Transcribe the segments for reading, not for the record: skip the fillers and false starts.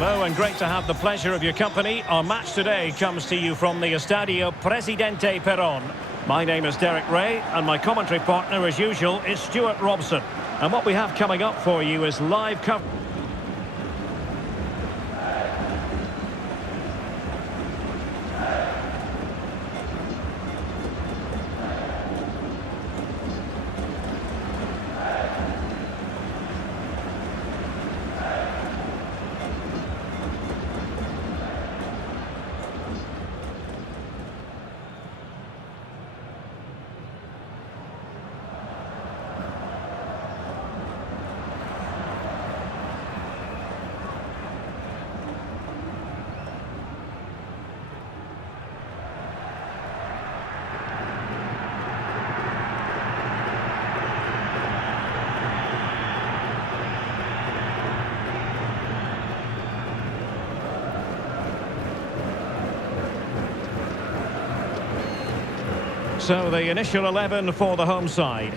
Hello and great to have the pleasure of your company. Our match today comes to you from the Estadio Presidente Perón. My name is Derek Ray and my commentary partner as usual is Stuart Robson. And what we have coming up for you is live coverage. So the initial 11 for the home side.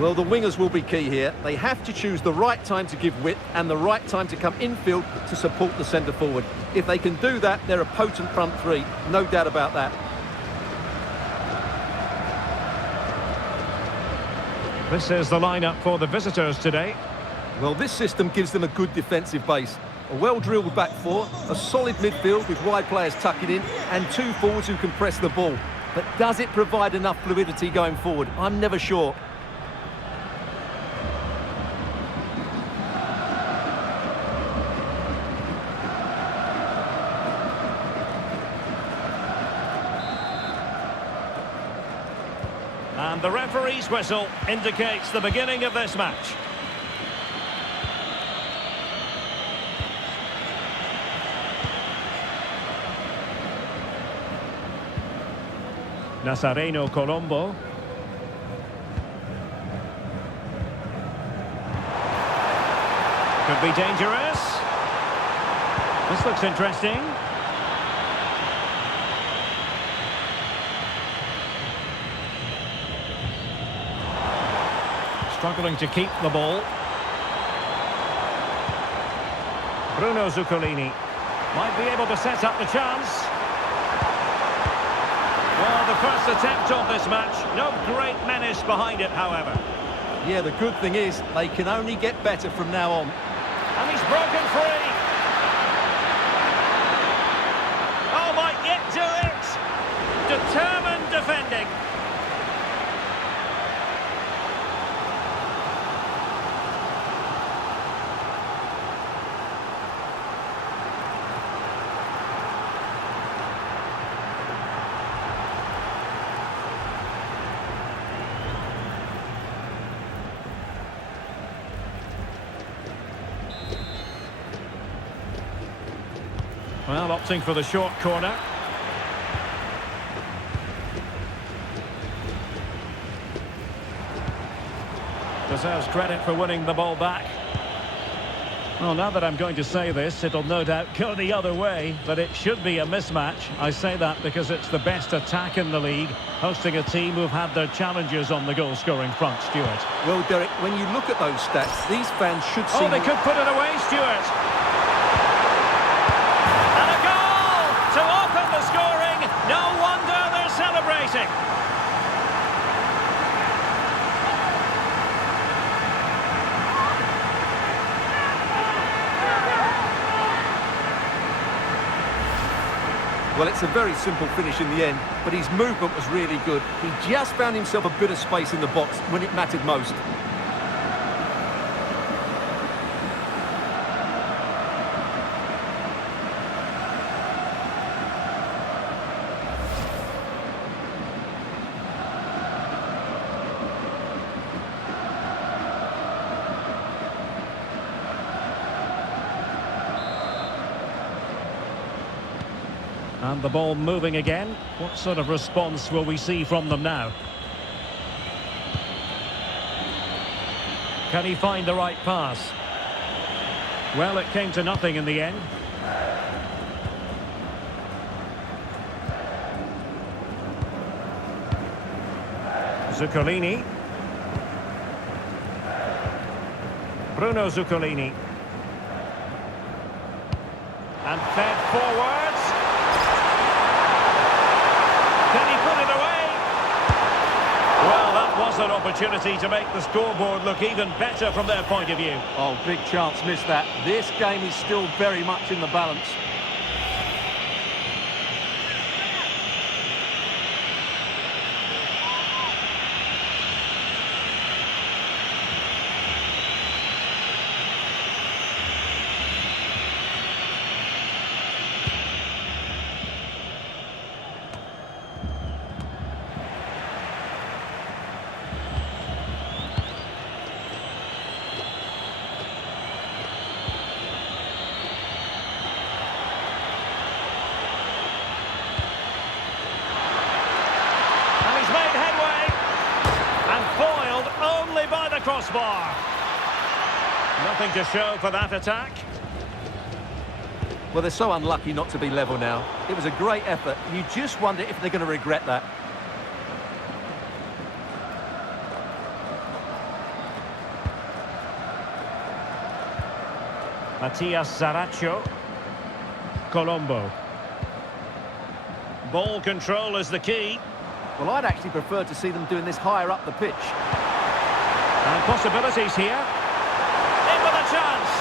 Well, the wingers will be key here. They have to choose the right time to give width and the right time to come infield to support the centre forward. If they can do that, they're a potent front three. No doubt about that. This is the lineup for the visitors today. Well, this system gives them a good defensive base. A well-drilled back four, a solid midfield with wide players tucking in, and two forwards who can press the ball. But does it provide enough fluidity going forward? I'm never sure. And the referee's whistle indicates the beginning of this match. Nazareno Colombo. Could be dangerous. This looks interesting. Struggling to keep the ball. Bruno Zuccolini might be able to set up the chance. Well, the first attempt of this match. No great menace behind it, however. Yeah, the good thing is they can only get better from now on. And he's broken free. Oh, might get to it. Determined defending. Well, opting for the short corner. Deserves credit for winning the ball back. Well, now that I'm going to say this, it'll no doubt go the other way, but it should be a mismatch. I say that because it's the best attack in the league, hosting a team who've had their challenges on the goal-scoring front, Stuart. Well, Derek, when you look at those stats, these fans should see... Oh, they could put it away, Stuart. To open the scoring, no wonder they're celebrating. Well, it's a very simple finish in the end, but his movement was really good. He just found himself a bit of space in the box when it mattered most. And the ball moving again. What sort of response will we see from them now? Can he find the right pass? Well, it came to nothing in the end. Zuccolini. Bruno Zuccolini. And fed forwards. Can he put it away? Well, that was an opportunity to make the scoreboard look even better from their point of view. Oh, big chance, missed that. This game is still very much in the balance. Crossbar. Nothing to show for that attack. Well, they're so unlucky not to be level now. It was a great effort. You just wonder if they're going to regret that. Matias Saraccio. Colombo. Ball control is the key. Well, I'd actually prefer to see them doing this higher up the pitch. And possibilities here. In with a chance.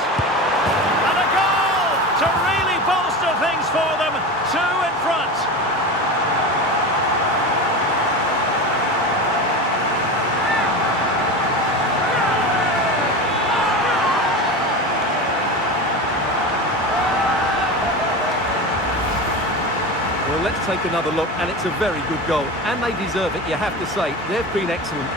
And a goal to really bolster things for them. 2 in front. Well, let's take another look, and it's a very good goal. And they deserve it, you have to say. They've been excellent.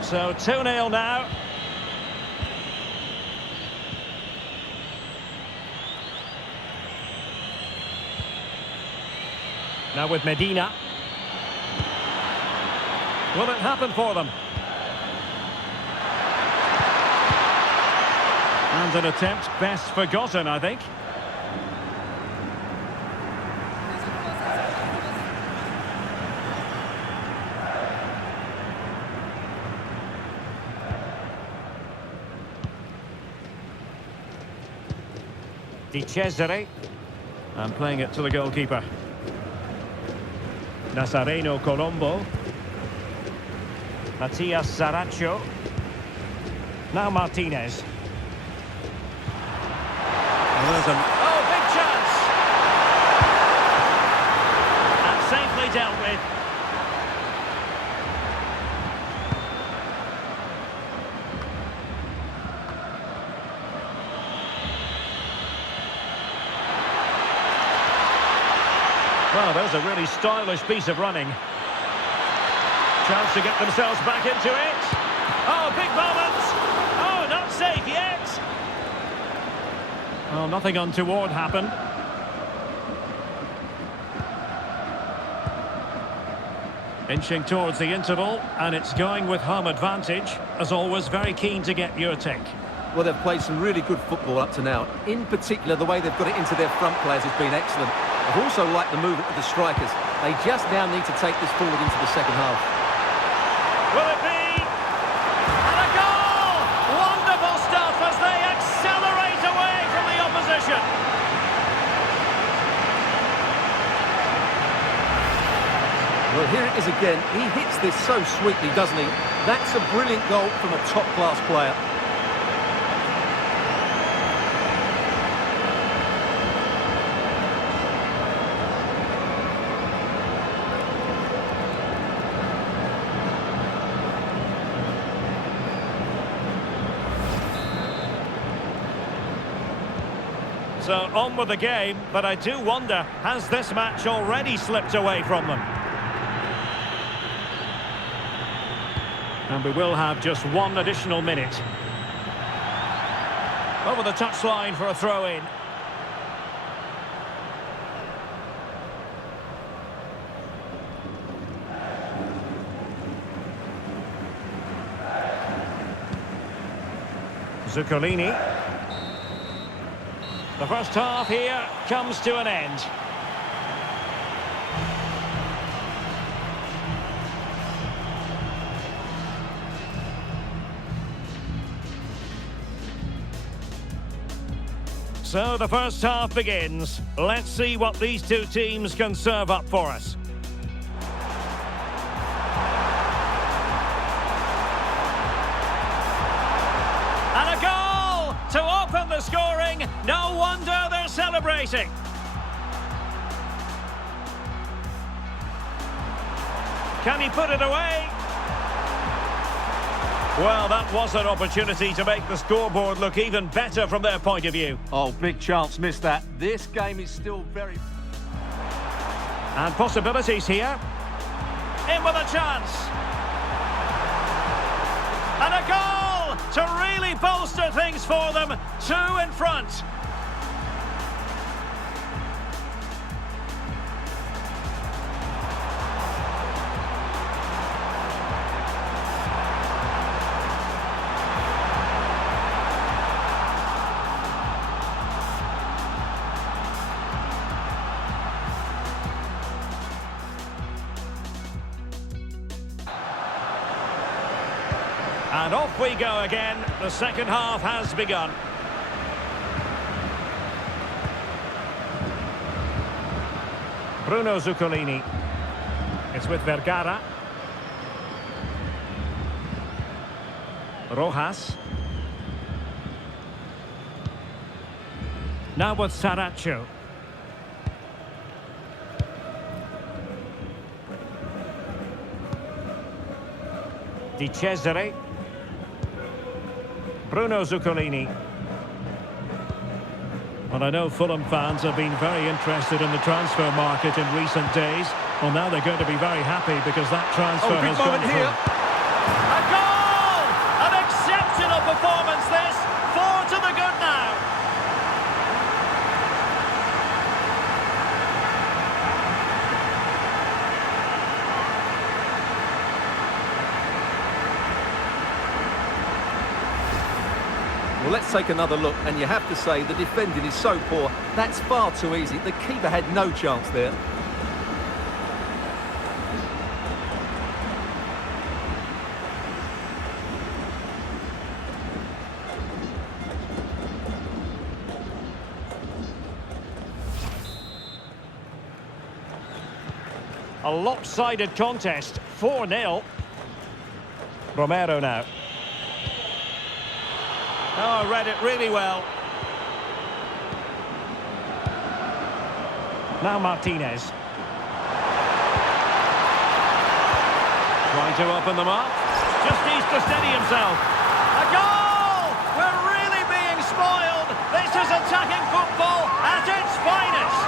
So 2-0 now. Now with Medina. Will it happen for them? And an attempt best forgotten, I think. Di Cesare, and playing it to the goalkeeper. Nazareno Colombo. Matias Saraccio. Now Martinez. And there's oh, big chance! And safely dealt with. Well, there's a really stylish piece of running. Chance to get themselves back into it. Oh, big moment. Oh, not safe yet. Well, nothing untoward happened. Inching towards the interval, and it's going with home advantage. As always, very keen to get your take. Well, they've played some really good football up to now. In particular, the way they've got it into their front players has been excellent. I've also liked the movement of the strikers. They just now need to take this forward into the second half. Will it be? And a goal! Wonderful stuff as they accelerate away from the opposition. Well, here it is again. He hits this so sweetly, doesn't he? That's a brilliant goal from a top-class player. So on with the game, but I do wonder, has this match already slipped away from them? And we will have just one additional minute. Over the touchline for a throw-in. Zuccolini. The first half here comes to an end. So the first half begins. Let's see what these two teams can serve up for us. And a goal to open the scoring. No wonder they're celebrating. Can he put it away? Well, that was an opportunity to make the scoreboard look even better from their point of view. Oh, big chance, missed that. This game is still very... And possibilities here. In with a chance. And a goal to really bolster things for them. 2 in front. And off we go again. The second half has begun. Bruno Zuccolini. It's with Vergara. Rojas. Now with Saracho. Di Cesare. Bruno Zuccolini. Well, I know Fulham fans have been very interested in the transfer market in recent days. Well, now they're going to be very happy because that transfer has gone through. Here. A goal! An exceptional performance this. 4 to the good now. Well, let's take another look, and you have to say the defending is so poor. That's far too easy. The keeper had no chance there. A lopsided contest. 4-0. Romero now. Oh, read it really well. Now Martinez. Trying to open them up. Just needs to steady himself. A goal! We're really being spoiled. This is attacking football at its finest.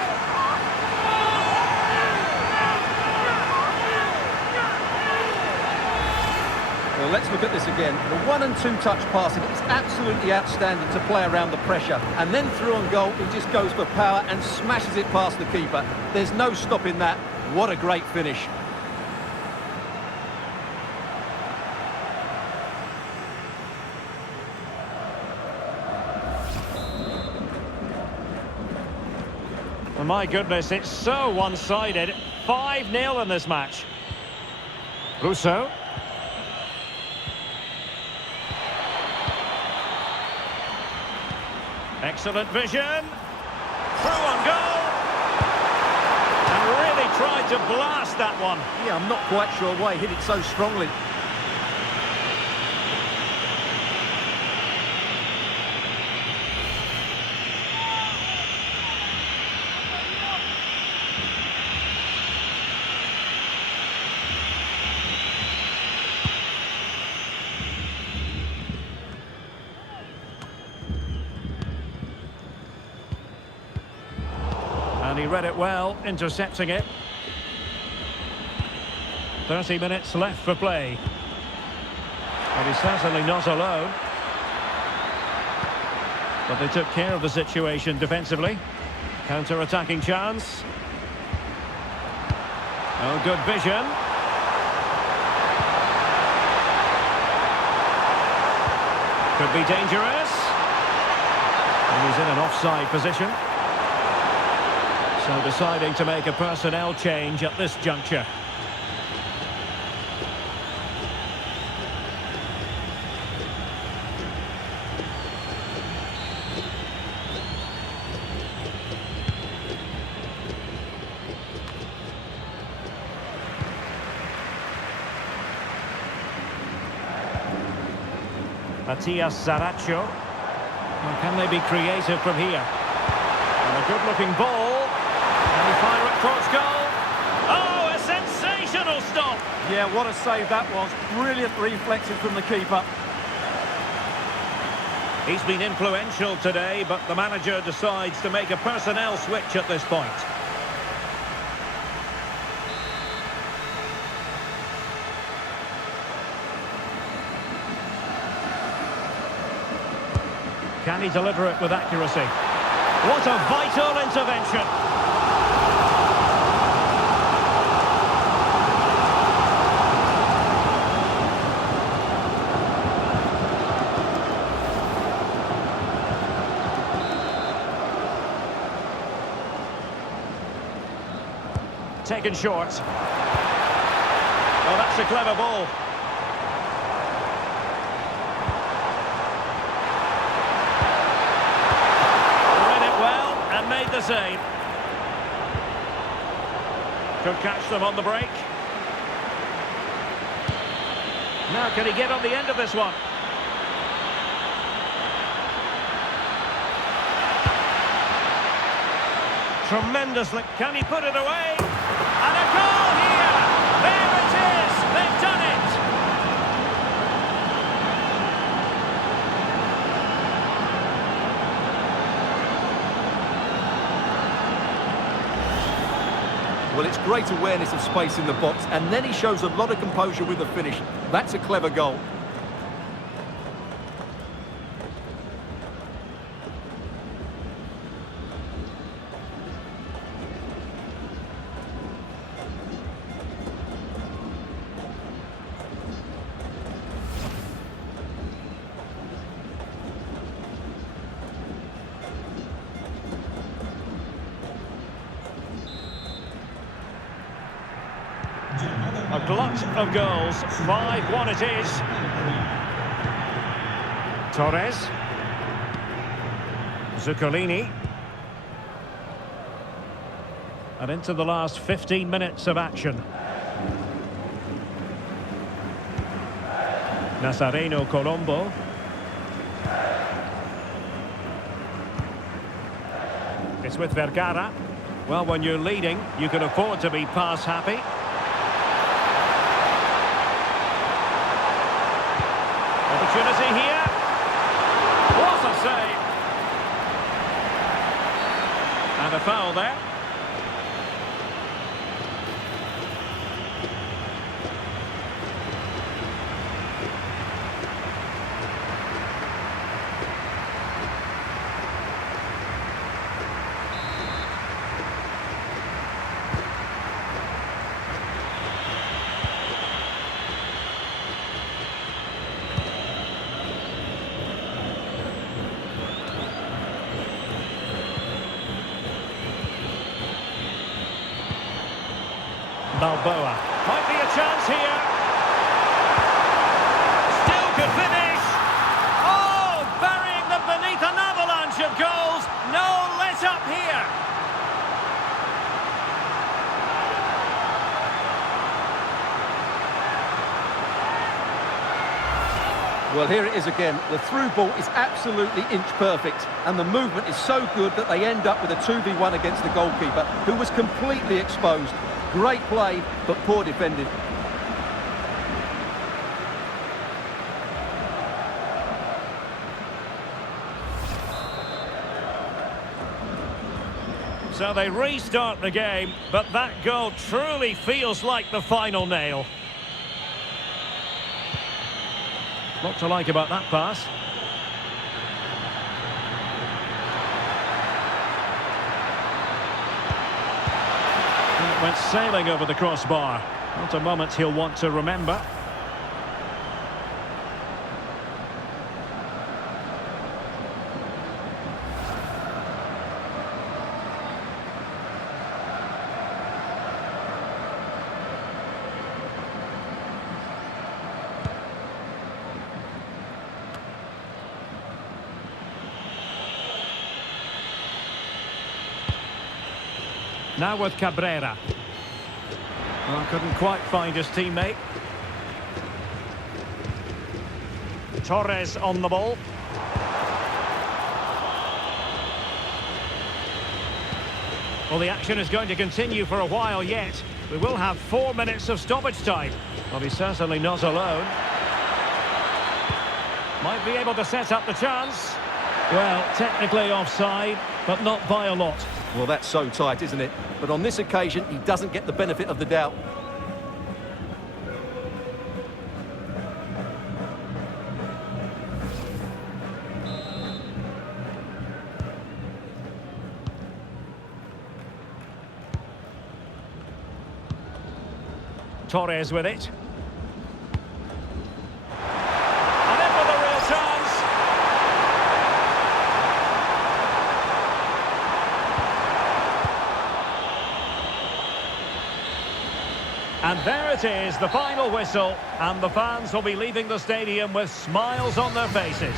Well, let's look at this again. The 1- and 2-touch passing is absolutely outstanding to play around the pressure. And then through on goal, he just goes for power and smashes it past the keeper. There's no stopping that. What a great finish. Well, my goodness, it's so one-sided. 5-0 in this match. Rousseau. Excellent vision. Through on goal. And really tried to blast that one. Yeah, I'm not quite sure why he hit it so strongly. And he read it well, intercepting it. 30 minutes left for play. But he's certainly not alone. But they took care of the situation defensively. Counter-attacking chance. Oh, good vision. Could be dangerous. And He's in an offside position. So deciding to make a personnel change at this juncture. Matias Saraccio. Well, can they be creative from here? And a good-looking ball. Can he fire it towards goal? Oh, a sensational stop! Yeah, what a save that was. Brilliant reflexes from the keeper. He's been influential today, but the manager decides to make a personnel switch at this point. Can he deliver it with accuracy? What a vital intervention! Taken short. Oh, that's a clever ball. Made the save. Could catch them on the break. Now can he get on the end of this one? Tremendously. Can he put it away? And a goal here! There it is! They've done it! Well, it's great awareness of space in the box, and then he shows a lot of composure with the finish. That's a clever goal. A glut of goals, 5-1 it is. Torres. Zuccolini. And into the last 15 minutes of action. Nazareno Colombo. It's with Vergara. Well, when you're leading, you can afford to be pass happy. Opportunity here. What a save. And a foul there. Balboa. Might be a chance here. Still could finish. Oh, burying them beneath an avalanche of goals. No let up here. Well, here it is again. The through ball is absolutely inch perfect, and the movement is so good that they end up with a 2v1 against the goalkeeper, who was completely exposed. Great play, but poor defending. So they restart the game, but that goal truly feels like the final nail. What to like about that pass? It went sailing over the crossbar. Not a moment he'll want to remember. Now with Cabrera. Well, couldn't quite find his teammate. Torres on the ball. Well, the action is going to continue for a while yet. We will have 4 minutes of stoppage time. Well, he's certainly not alone. Might be able to set up the chance. Well, technically offside, but not by a lot. Well, that's so tight, isn't it? But on this occasion, he doesn't get the benefit of the doubt. Torres with it. And in with a real chance. And there it is, the final whistle, and the fans will be leaving the stadium with smiles on their faces.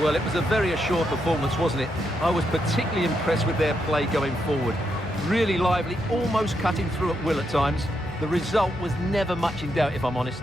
Well, it was a very assured performance, wasn't it? I was particularly impressed with their play going forward. Really lively, almost cutting through at will at times. The result was never much in doubt, if I'm honest.